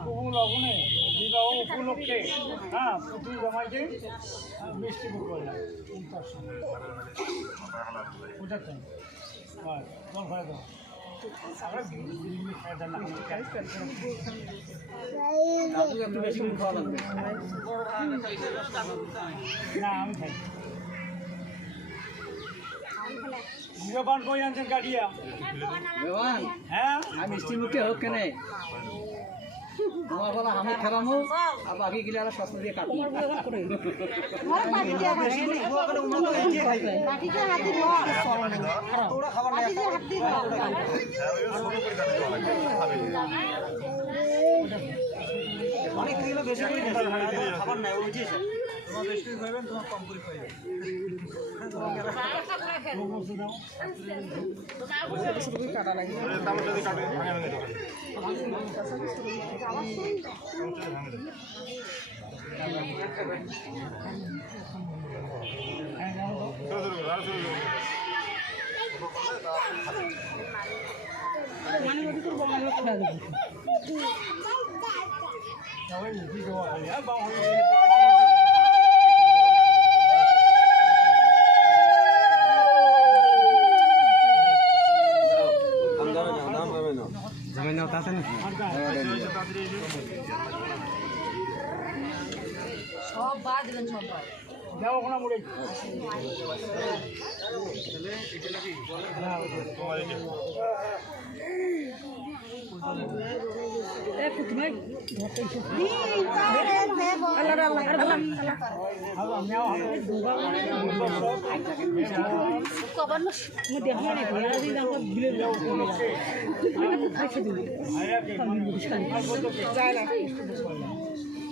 লগ্নে বিবাহ উপলক্ষে হ্যাঁ পুতুল জামাইকে মিষ্টি মুখ করলাম তার সঙ্গে বুঝাচ্ছেন হয় জল খাই দাও না আমি খাই পান কই আনছেন কাটিয়া হ্যাঁ মিষ্টি মুখে হোক কেন তোমার বলা আমি খেলামো আর বাকি গিলে আর সস্তা দিয়ে কাটি অনেক দিলে বেশি করে খাবার নাই ওই যে তোমার বেশি খাইবেন তোমার কম করে খাইবেন কাটা লাগে মানে যদি তোর বলা খেলা দেবো সব বাদ দেবেন সব বাদ যাও ওখানে মুড়ে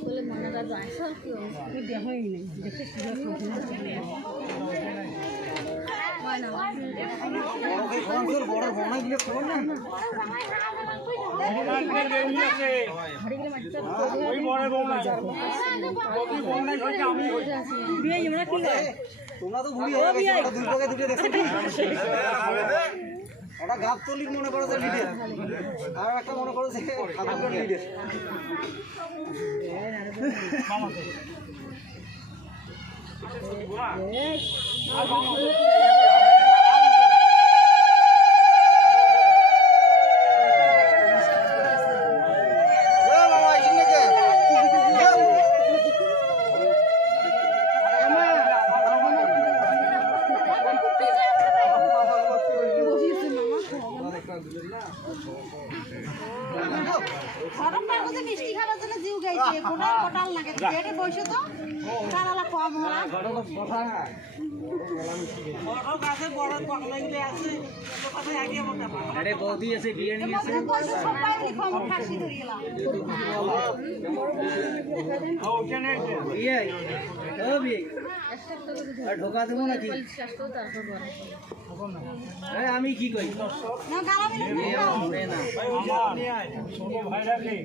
বলে মনে রাখবো আসো কি দেখাই নেই দেখে বড় বড় গিয়ে খবর না তোমরা তো ভুলি হয়ে গেছো দুই পকে দুটো দেখছো একটা গাবতলির মনে করো যে লিডার আর একটা মনে করো যে ঠাকুরের লিডার মিষ্টি খাবার জন্য জিউ গাইছে কোটাল কোটাল লাগে যেটা বসে তো কারালা কম হয় আরে বৌদি আছে বিয়ে নিয়ে আছে ঢোকা দেবো নাকি আমি কি করি ছোট ভাইরাকে